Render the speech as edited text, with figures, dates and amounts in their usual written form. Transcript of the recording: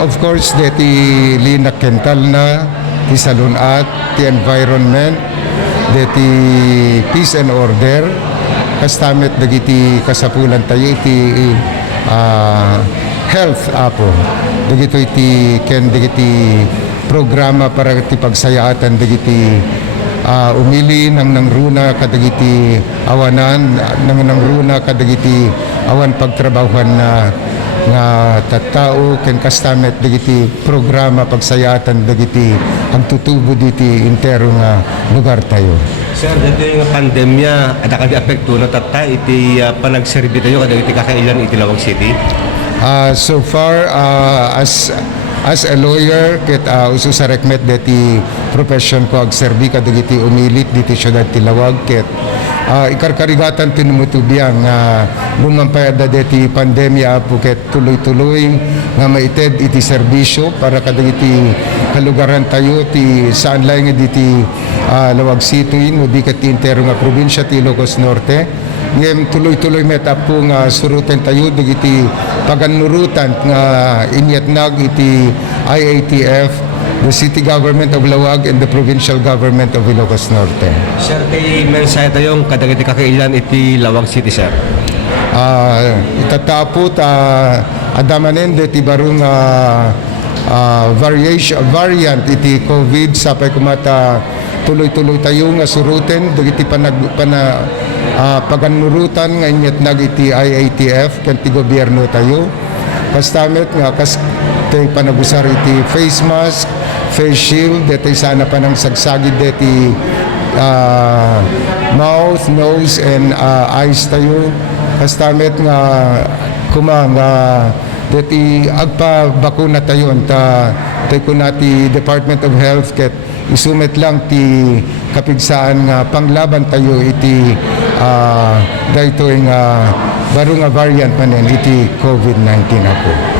Of course, deti linak kental na, ti salunat, ti environment, deti peace and order, kastamet dagiti kasapulan tayo iti health apo. Dagito iti dagiti programa para ti pagsayaatan dagiti umili ng nangruna kadagiti awanan ng nangruna kadagiti awan pagtrabahuan na nga tattao ken kastamet dagiti programa pagsayatan dagiti ang tutubo diti intero nga lugar tayo. Sir, dito yung pandemya ada kadi apekto na tatta iti panagserbi tayo kadagiti kakailan iti Lawag City. So far as a lawyer ket uso sa rekmet deti profession ko agserbi kadagiti umilit diti syudad ti Lawag ket ikarkarigatan tinumutubiyang lumampayada deti pandemya apo ket tuloy-tuloy nga maited iti serbisyo para kadagiti kalugaran tayo ti saan laeng diti Lawag City no di ket intero nga probinsya ti Ilocos Norte. Ngem tuloy-tuloy meta po nga suruten tayo dagiti paganurutan nga inyatnag iti IATF, the City Government of Lawag and the Provincial Government of Ilocos Norte. Sir, kay mensahe tayong kadagiti kakailan iti Lawag City, sir. Itatapot adamanen deti barung variant iti COVID sapay kumata tuloy-tuloy tayo nga suruten dagiti paganurutan nga inyatnag iti IATF ken ti gobyerno tayo. Kastamet nga tay panagusar iti face mask, face shield, deti sana pa nang sagsagid deti mouth, nose, and eyes tayo. Kastamet nga kumang deti agpabakuna tayo tay kunati Department of Health ket isumet lang ti kapigsaan nga panglaban tayo iti daytoy nga baro nga variant manen iti COVID-19 ako.